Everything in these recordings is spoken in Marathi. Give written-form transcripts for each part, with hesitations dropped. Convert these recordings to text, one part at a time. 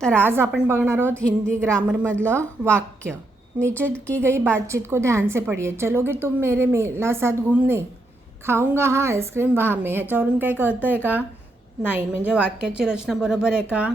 तर आज आपण बघणार आहोत हिंदी ग्रामरमधलं वाक्य। नीचे की गई बातचीत को ध्यान से पढ़िए। चलोगे तुम मेरे मेला साथ घूमने, खाऊंगा हाँ आईस्क्रीम वहाँ में। ह्याच्यावरून काही कळतं आहे का? नाही। म्हणजे वाक्याची रचना बरोबर आहे का?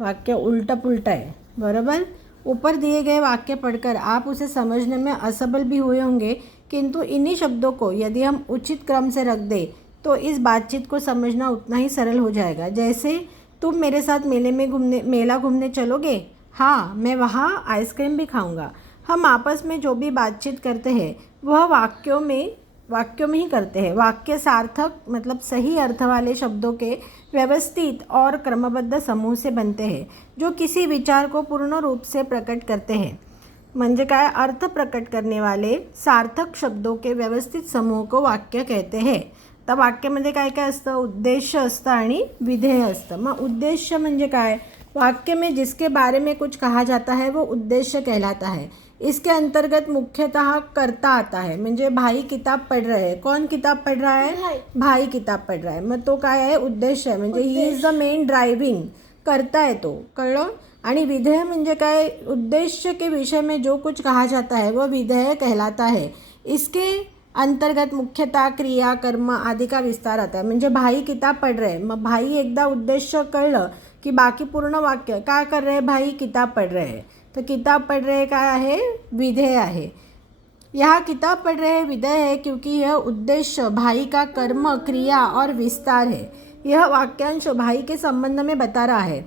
वाक्य उल्टा पुल्टा है। बरोबर। ऊपर दिए गए वाक्य पढ़कर आप उसे समझने में असफल भी हुए होंगे, किंतु इन्हीं शब्दों को यदि हम उचित क्रम से रख दें तो इस बातचीत को समझना उतना ही सरल हो जाएगा। जैसे तुम मेरे साथ मेला घूमने चलोगे? हाँ, मैं वहाँ आइसक्रीम भी खाऊंगा। हम आपस में जो भी बातचीत करते हैं वह वाक्यों में ही करते हैं। वाक्य सार्थक मतलब सही अर्थ वाले शब्दों के व्यवस्थित और क्रमबद्ध समूह से बनते हैं जो किसी विचार को पूर्ण रूप से प्रकट करते हैं। म्हणजे काय? अर्थ प्रकट करने वाले सार्थक शब्दों के व्यवस्थित समूह को वाक्य कहते हैं। तर वाक्यामध्ये काय काय असतं? उद्देश्य असतं आणि विधेय असतं। मग उद्देश्य म्हणजे काय? वाक्य में जिसके बारे में कुछ कहा जाता है वो उद्देश्य कहलाता है। इसके अंतर्गत मुख्यतः कर्ता आता है। म्हणजे भाई किताब पढ़ रहे हैं। कौन किताब पढ़ रहा है? भाई किताब पढ़ रहा है। मग तो काय आहे? उद्देश्य आहे। म्हणजे he is the main driving करता है तो। कळलं? आणि विधेय म्हणजे काय? उद्देश्य के विषय में जो कुछ कहा जाता है वह विधेय कहलाता है। इसके अंतर्गत मुख्यतः क्रिया कर्म आदि का विस्तार आता है। म्हणजे भाई किताब पढ़ रहे हैं। मग भाई एकदा उद्देश्य कळलं की बाकी पूर्ण वाक्य काय कर रहे? भाई किताब पढ़ रहे हैं। तो किताब पढ़ रहे काय आहे? विधेय आहे। यहाँ किताब पढ़ रहे विधेय है क्योंकि यह उद्देश्य भाई का कर्म क्रिया और विस्तार है। यह वाक्यांश भाई के संबंध में बता रहा है,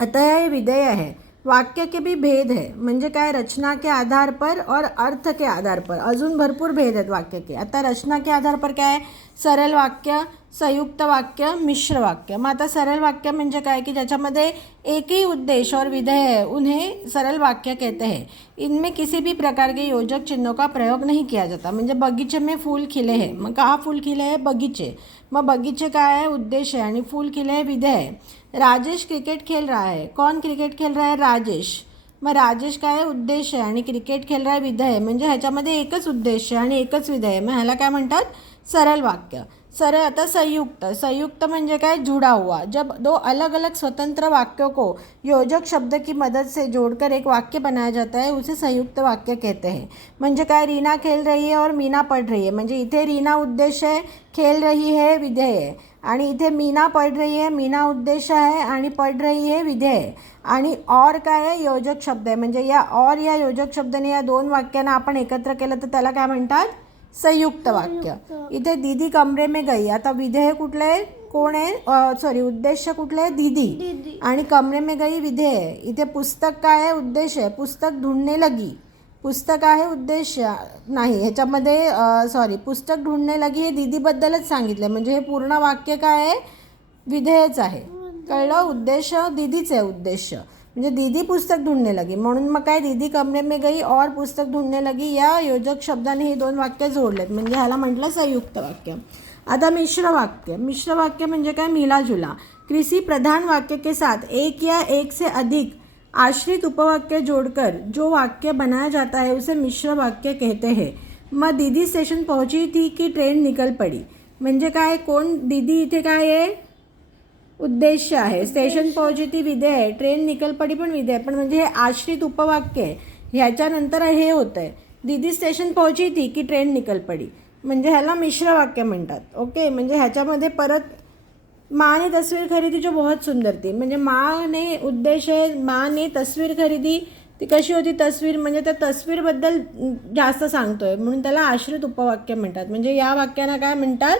अतः यह विधेय है। वाक्य के भी भेद है। म्हणजे काय? रचना के आधार पर और अर्थ के आधार पर अजून भरपूर भेद आहेत वाक्य के। आता रचना के आधार पर काय? सरल वाक्य, संयुक्त वाक्य, मिश्र वाक्य। मग आता सरल वाक्य म्हणजे काय? की ज्याच्यामध्ये एक ही उद्देश्य और विधेय है, उन्हें सरल वाक्य कहते हैं। इनमें किसी भी प्रकार के योजक चिन्हों का प्रयोग नहीं किया जाता। म्हणजे बगीचे में फूल खिले हैं। मग कहाँ फूल खिले हैं? बगीचे। मग बगीचे काय आहे? उद्देश्य आहे। आणि फूल खिले है विधेय। राजेश क्रिकेट खेल रहा है। कौन क्रिकेट खेल रहा है? राजेश। मग राजेश काय आहे? उद्देश्य आहे। आणि क्रिकेट खेल रहा है विधेय। म्हणजे ह्याच्यामध्ये एकच उद्देश्य आणि एकच विधेय। मग ह्याला काय म्हणतात? सरल वाक्य। सरल। आता संयुक्त। संयुक्त म्हणजे काय? जुड़ा हुआ। जब दो अलग अलग स्वतंत्र वाक्यों को योजक शब्द की मदद से जोड़कर एक वाक्य बनाया जाता है उसे संयुक्त वाक्य कहते हैं। म्हणजे काय? रीना खेल रही है और मीना पढ़ रही है। म्हणजे इथे रीना उद्देश्य आहे, खेल रही है विधेय आहे। आणि इथे मीना पढ़ रही है, मीना उद्देश्य आहे आणि पढ़ रही है विधेय आहे। आणि और काय आहे? योजक शब्द आहे। म्हणजे या और या योजक शब्दाने या दोन वाक्यांना आपण एकत्र केलं तर त्याला काय म्हणतात? संयुक्त वाक्य। इथे दीदी कमरे में गई। आता विधेय कुठलं आहे? कोण आहे? सॉरी, उद्देश्य कुठलं आहे? दीदी। आणि कमरे में गई विधेय आहे। इथे पुस्तक काय आहे? उद्देश्य आहे। पुस्तक ढूंढने लगी। पुस्तक आहे उद्देश्य नाही। ह्याच्यामध्ये सॉरी, पुस्तक ढूंढने लगी हे दीदीबद्दलच सांगितलं। म्हणजे हे पूर्ण वाक्य काय आहे? विधेयच आहे। कळलं? उद्देश्य दीदीच आहे। उद्देश्य म्हणजे दीदी पुस्तक ढूंढने लगी। म्हणून मग काय? दीदी कमरे में गई और पुस्तक ढूंढने लगी या योजक शब्दाने हे दोन वाक्य जोडलेत। म्हणजे ह्याला म्हटलं संयुक्त वाक्य। आता मिश्र वाक्य। मिश्र वाक्य म्हणजे काय? मिला जुला। किसी प्रधान वाक्य के साथ एक या एक से अधिक आश्रित उपवाक्य जोड़कर जो वाक्य बनाया जाता है उसे मिश्र वाक्य कहते हैं। मग दीदी स्टेशन पहुंची थी कि ट्रेन निकल पड़ी। म्हणजे काय? कोण? दीदी इथे काय आहे? उद्देश्य आहे। स्टेशन पहुंची थी विधेय आहे। ट्रेन निकल पड़ी पण विधेय। पण म्हणजे हे आश्रित उपवाक्य आहे। ह्याच्यानंतर हे होतं आहे दीदी स्टेशन पहुंची थी की ट्रेन निकल पड़ी। म्हणजे ह्याला मिश्र वाक्य म्हणतात। ओके। म्हणजे ह्याच्यामध्ये परत माँ ने तस्वीर खरीदी जो बहुत सुंदर थी। म्हणजे माँ ने उद्देश्य, माँ ने तस्वीर खरीदी, ती कशी होती तस्वीर? म्हणजे त्या तस्वीरबद्दल जास्त सांगतोय म्हणून त्याला आश्रित उपवाक्य म्हणतात। म्हणजे या वाक्याला काय म्हणतात?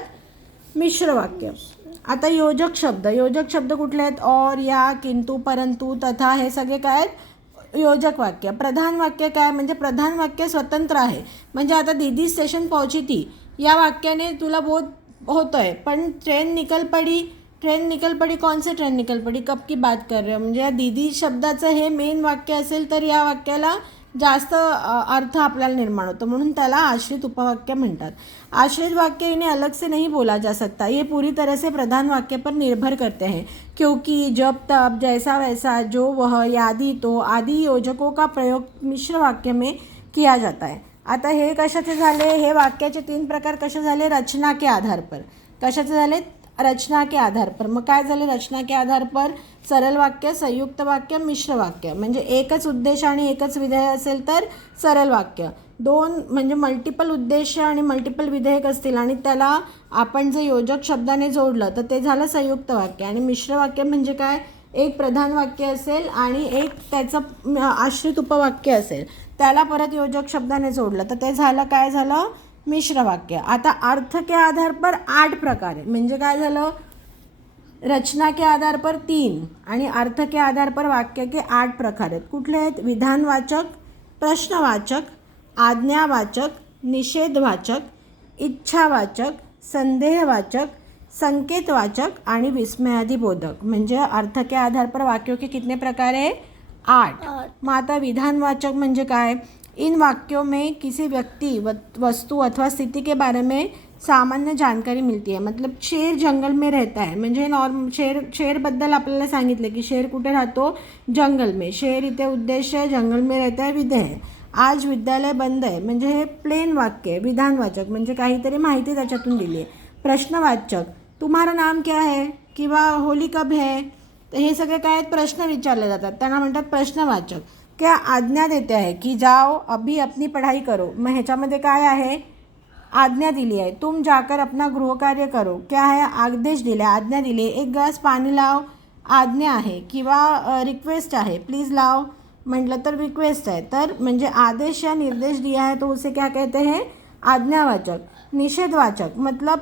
मिश्र वाक्य। आता योजक शब्द। योजक शब्द कुठले आहेत? और, या, किंतु, परंतु, तथा हे सगळे काय आहेत? योजक वाक्य। प्रधान वाक्य काय? म्हणजे प्रधान वाक्य स्वतंत्र आहे। म्हणजे आता दीदी स्टेशन पहुंची थी या वाक्याने तुला बोध होतोय, पण ट्रेन निकल पड़ी। ट्रेन निकल पड़ी, कौन से ट्रेन निकल पड़ी? कब की बात कर रहे हो? म्हणजे या दीदी शब्दाचं हे मेन वाक्य असेल तर या वाक्याला जास्त अर्थ आपल्याला निर्माण होतो म्हणून त्याला आश्रित उपवाक्य म्हणतात। आश्रित वाक्य इन्हें अलग से नहीं बोला जा सकता। ये पूरी तरह से प्रधान वाक्य पर निर्भर करते हैं क्योंकि जब तब जैसा वैसा जो वह यादी तो आदि योजकों का प्रयोग मिश्र वाक्य में किया जाता है। आता हे कशाचे झाले? हे वाक्याचे तीन प्रकार कसे झाले? रचना के आधार पर। कशाचे झाले? रचना के आधार पर. मग काय झालं रचना के आधार पर? सरल वाक्य, संयुक्त वाक्य, मिश्र वाक्य. म्हणजे एकच उद्देश आणि एकच विधेय असेल तर सरल वाक्य. दोन म्हणजे मल्टिपल उद्देश आणि मल्टिपल विधेयक असतील आणि त्याला आपण जर योजक शब्दाने जोडलं तर ते झालं संयुक्त वाक्य. आणि मिश्र वाक्य म्हणजे काय? एक प्रधान वाक्य असेल आणि एक त्याचं आश्रित उपवाक्य असेल, त्याला परत योजक शब्दाने जोडलं तर ते झालं काय झालं? मिश्र वाक्य. आता अर्थ के आधार पर 8 प्रकार आहे. म्हणजे काय झालं? रचना के आधार पर 3 आणि अर्थ के आधार पर वाक्य के 8 प्रकार आहेत. कुठले आहेत? विधानवाचक, प्रश्नवाचक, आज्ञावाचक, निषेधवाचक, इच्छावाचक, संदेहवाचक, संकेतवाचक आणि विस्मयादिबोधक. म्हणजे अर्थ के आधार पर वाक्यों के कितने प्रकार है? 8. मग आता विधानवाचक म्हणजे काय? इन वाक्यों में किसी व्यक्ति, वस्तु अथवा स्थिति के बारे में सामान्य जानकारी मिलती है. मतलब शेर जंगल में रहता है म्हणजे शेरबद्दल आपल्याला सांगितलं की शेर कुठे राहतो? जंगल में. शेर इथे उद्देश आहे, जंगल में रहता है विधेय. आज विद्यालय बंद आहे म्हणजे हे प्लेन वाक्य आहे. विधानवाचक म्हणजे काहीतरी माहिती त्याच्यातून दिली आहे. प्रश्नवाचक, तुम्हारा नाम क्या है किंवा होली कब है, तर हे सगळे काय आहेत? प्रश्न विचारले जातात, त्यांना म्हणतात प्रश्नवाचक. क्या आज्ञा देते आहे की जाओ अभी अपनी पढ़ाई करो. मग ह्याच्यामध्ये काय आहे? आज्ञा दिली आहे. तुम जाकर अपना गृहकार्य करो. क्या आहे? आदेश दिले, आज्ञा दिली. एक ग्लास पाणी लाव, आज्ञा आहे. किंवा रिक्वेस्ट आहे, प्लीज लाव म्हटलं तर रिक्वेस्ट आहे. तर म्हणजे आदेश या निर्देश दिया है तो उसे क्या कहते हैं? आज्ञावाचक. निषेधवाचक मतलब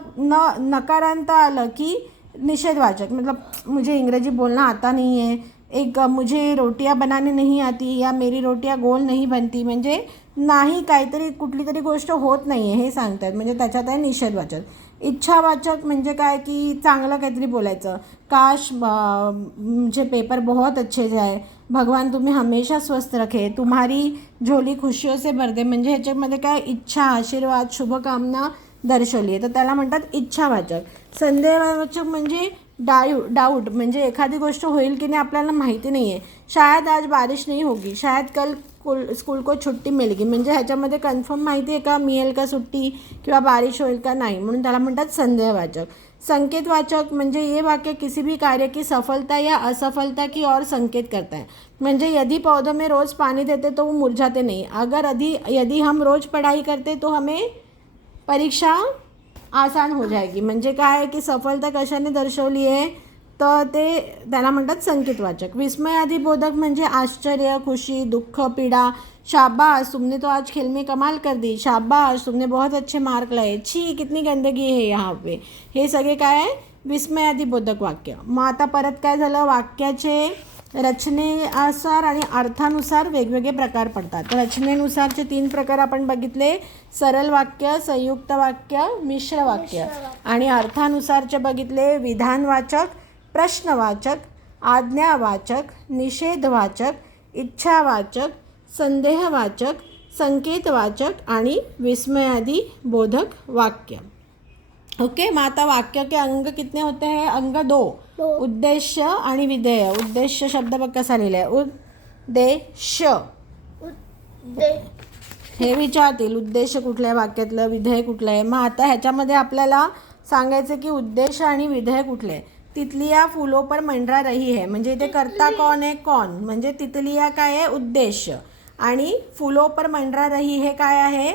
नकारांत आलं की निषेधवाचक. मतलब मुझे इंग्रजी बोलना आता नहीं है, एक मुझे रोटियां बनाने नहीं आती या मेरी रोटियां गोल नहीं बनती. म्हणजे नाही, काहीतरी कुठली तरी गोष्ट होत नाही आहे हे सांगतात, म्हणजे त्याच्यात आहे निषेधवाचक. इच्छावाचक म्हणजे काय की चांगलं काहीतरी बोलायचं. काश मुझे पेपर बहुत अच्छे जाए, भगवान तुम्हें हमेशा स्वस्थ रखे, तुम्हारी झोली खुशियों से भर दे. म्हणजे ह्याच्यामध्ये काय? इच्छा, आशीर्वाद, शुभकामना दर्शवली आहे तर त्याला म्हणतात इच्छावाचक. संदेहवाचक म्हणजे डाऊट म्हणजे एखादी गोष्ट होईल की नाही आपल्याला माहिती नाही आहे. शायद आज बारिश नहीं होगी, शायद कल स्कूल को छुट्टी मिळेगी. म्हणजे ह्याच्यामध्ये कन्फर्म माहिती आहे का मिळेल का सुट्टी किंवा बारिश होईल का नाही, म्हणून त्याला म्हणतात संदेहवाचक. संकेतवाचक म्हणजे ये वाक्य किसी भी कार्य की सफलता या असफलता की ओर संकेत करता है. म्हणजे यदि पौधों में रोज़ पानी देते तो वो मुरझाते नहीं, अगर यदि हम रोज़ पढ़ाई करते तो हमें परीक्षा आसान हो जाएगी. म्हणजे काय आहे की सफलता कशाने दर्शवली आहे तर ते त्याला म्हणतात संकेतवाचक. विस्मयादिबोधक म्हणजे आश्चर्य, खुशी, दुःख, पीडा. शाबाश तुमने तो आज खेल में कमाल कर दी, शाबाश तुमने बहुत अच्छे मार्क लाए, छी कितनी गंदगी है यहाँ पे. हे सगळे काय आहे? विस्मयादिबोधक वाक्य. मग आता परत काय झालं? वाक्याचे रचनेनुसार आणि अर्थानुसार वेगवेगळे प्रकार पडतात. रचनेनुसारचे 3 प्रकार आपण बघितले, सरल वाक्य, संयुक्त वाक्य, मिश्र वाक्य. आणि अर्थानुसारचे बघितले विधानवाचक, प्रश्नवाचक, आज्ञावाचक, निषेधवाचक, इच्छावाचक, संदेहवाचक, संकेतवाचक आणि विस्मयादिबोधक वाक्य. ओके. मग आता वाक्य के अंग कितने होते हैं? अंग 2. उद्देश्य आणि विधेय. उद्देश्य शब्द बघ कसा लिहिला आहे? उद्देश्य. हे विचारतील उद्देश्य कुठल्या वाक्यातलं, विधेय कुठलं आहे. मग आता ह्याच्यामध्ये आपल्याला सांगायचं की उद्देश्य आणि विधेय कुठले. तितलिया फूलों पर मंडरा रही है म्हणजे इथे करता कौन आहे? कौन. म्हणजे तितलिया काय आहे? उद्देश्य. आणि फूलों पर मंडरा रही है काय आहे?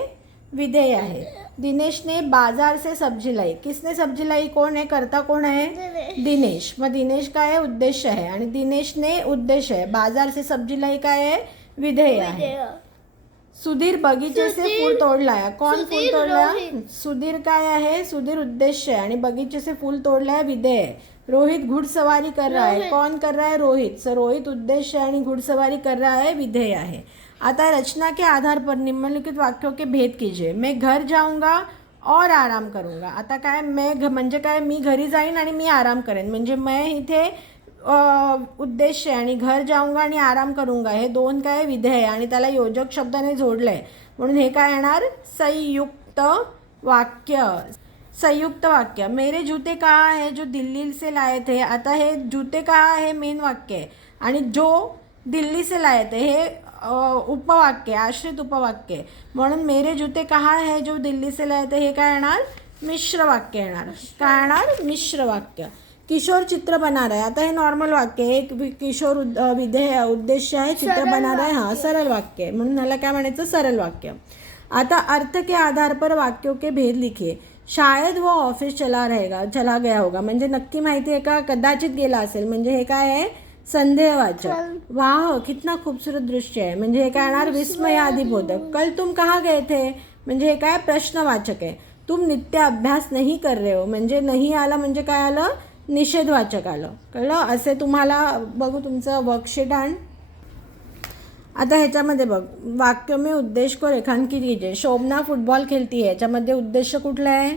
विधेय आहे. दिनेश ने बाजार से सब्जी लाई. किसने सब्जी लाई? कोण आहे? करता कोण आहे? दिनेश. मग दिनेश काय आहे? उद्देश्य आहे. आणि दिनेश ने उद्देश्य आहे. बाजार से सब्जी लाई काय आहे? विधेय आहे. सुधीर बगीचे से फूल तोड़ लाया. कौन फूल तोड़ लाया? सुधीर काय आहे? सुधीर उद्देश्य आहे आणि बगीचे से फूल तोड़ लाया विधेय आहे. रोहित घुड़सवारी कर रहा है. कौन कर रहा है? रोहित. सो रोहित उद्देश्य आणि घुड़सवारी कर रहा है विधेय आहे. आता रचना के आधार पर निम्नलिखित वाक्यों के भेद कीजिए. मैं घर जाऊंगा और आराम करूंगा. आता काय म्हणजे काय? मी घरी जाईन आणि मी आराम करेन. म्हणजे मैं इथे उद्देश्य आणि घर जाऊंगा आणि आराम करूंगा हे 2 काय? विधेय आणि त्याला योजक शब्दाने जोडलं आहे म्हणून हे काय येणार? संयुक्त वाक्य. संयुक्त वाक्य. मेरे जूते कहाँ है जो दिल्ली से लाए थे. आता हे जूते कहाँ है मेन वाक्य आहे आणि जो दिल्ली से लाए थे हे उपवाक्य, आश्रित उपवाक्य. म्हणून मेरे जूते कहाँ है जो दिल्ली से लाए थे हे काय येणार? मिश्र वाक्य येणार. काय येणार? मिश्र वाक्य. किशोर चित्र बना रहा है. आता हे नॉर्मल वाक्य आहे. एक किशोर विधेय उद्देश्य आहे, चित्र बना रहा है. हां, सरल वाक्य आहे, म्हणून ह्याला काय म्हणायचं? सरल वाक्य. आता अर्थ के आधार पर वाक्यों के भेद लिखिए. शायद वो ऑफिस चला गया होगा म्हणजे नक्की माहिती आहे का? कदाचित गेला असेल म्हणजे हे काय आहे? संदेहवाचक. वाह कितना खूबसूरत दृश्य आहे म्हणजे हे काय येणार? विस्मयादिबोधक. कल तुम कहाँ गए थे म्हणजे हे काय? प्रश्नवाचक आहे. तुम नित्य अभ्यास नहीं कर रहे हो म्हणजे नाही आलं म्हणजे काय आलं? निषेधवाचक आलं. कळलं? असे तुम्हाला बघू तुमचं वर्कशीट आण. आता ह्याच्यामध्ये बघ, वाक्य में उद्देश को रेखांकित कीजिए. शोभना फुटबॉल खेळती आहे. याच्यामध्ये उद्देश कुठला आहे?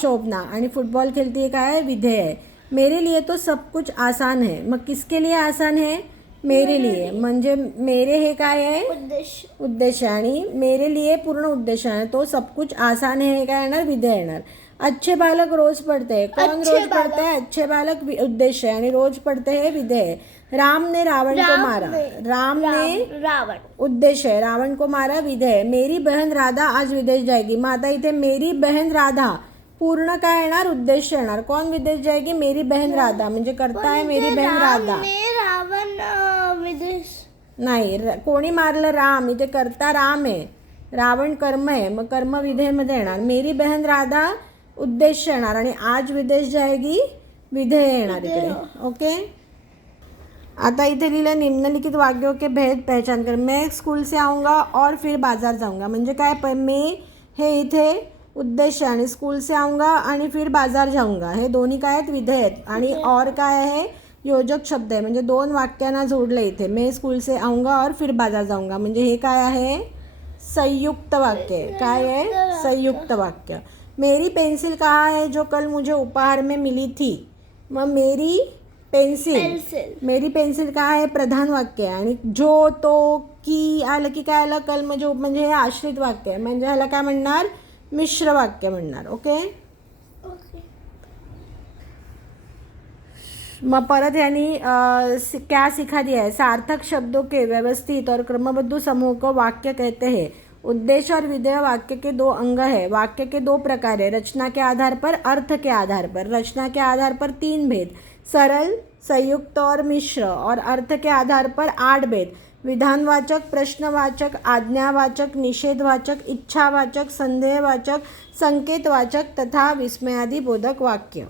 शोभना. आणि फुटबॉल खेळती है काय? विधेय आहे. मेरे लिए तो सब कुछ आसान है. मग किसके लिए आसान है? मेरे लिए. म्हणजे मेरे हे काय आहे? उद्देश आहे. आणि मेरे लिए पूर्ण उद्देश आहे. तो सब कुछ आसान है हे काय येणार? विधेय येणार. अच्छे बालक रोज पढ़ते हैं. कौन रोज पढ़ते हैं? अच्छे बालक उद्देश है आणि रोज पढ़ते हैं विधेय. राम ने रावण को मारा. राम ने रावण उद्देश है. रावण को मारा विधेय. मेरी बहन राधा आज विदेश जाएगी. मग आता इथे मेरी बहन राधा पूर्ण काय येणार? उद्देश येणार. कोण विदेश जाएगी? मेरी बहन राधा म्हणजे करता आहे मेरी बहन राधा. रावण विदेश नाही. कोणी मारलं? राम. इथे करता राम आहे. रावण कर्म आहे. मग कर्म विधेयमध्ये येणार. मेरी बहन राधा उद्देश येणार आणि आज विदेश जाएगी विधेय येणार इकडे. ओके. आता इथे लिहिलं निम्नलिखित वाक्यों के भेद पहचान कर. मैं स्कूल से आऊँगा और फिर बाजार जाऊँगा म्हणजे काय? मैं हे इथे उद्देश आहे आणि स्कूल से आऊँगा आणि फिर बाजार जाऊँगा हे दोन्ही काय आहेत? विधेय आहेत. आणि और काय आहे? योजक शब्द आहे म्हणजे दोन वाक्यांना जोडले इथे. मैं स्कूल से आऊँगा और फिर बाजार जाऊँगा म्हणजे हे काय आहे? संयुक्त वाक्य. काय आहे? संयुक्त वाक्य. मेरी पेंसिल कहाँ है जो कल मुझे उपहार में मिली थी. मग मेरी पेंसिल कहाँ है? प्रधान वाक्य आहे. आणि जो, तो, की आलं की काय आलं? कल म्हणजे हे आश्रित वाक्य आहे म्हणजे ह्याला काय म्हणणार? मिश्र वाक्य म्हणणार. ओके. मग परत यांनी क्या सिखा दिया है? सार्थक शब्दों के व्यवस्थित और क्रमबद्ध समूह को वाक्य कहते हैं. उद्देश्य और विधेय वाक्य के दो अंग है. वाक्य के दो प्रकार है. रचना के आधार पर, अर्थ के आधार पर. रचना के आधार पर 3 भेद, सरल, संयुक्त और मिश्र. और अर्थ के आधार पर 8 भेद, विधानवाचक, प्रश्नवाचक, आज्ञावाचक, निषेधवाचक, इच्छावाचक, संदेहवाचक, संकेतवाचक तथा विस्मयादिबोधक वाक्य.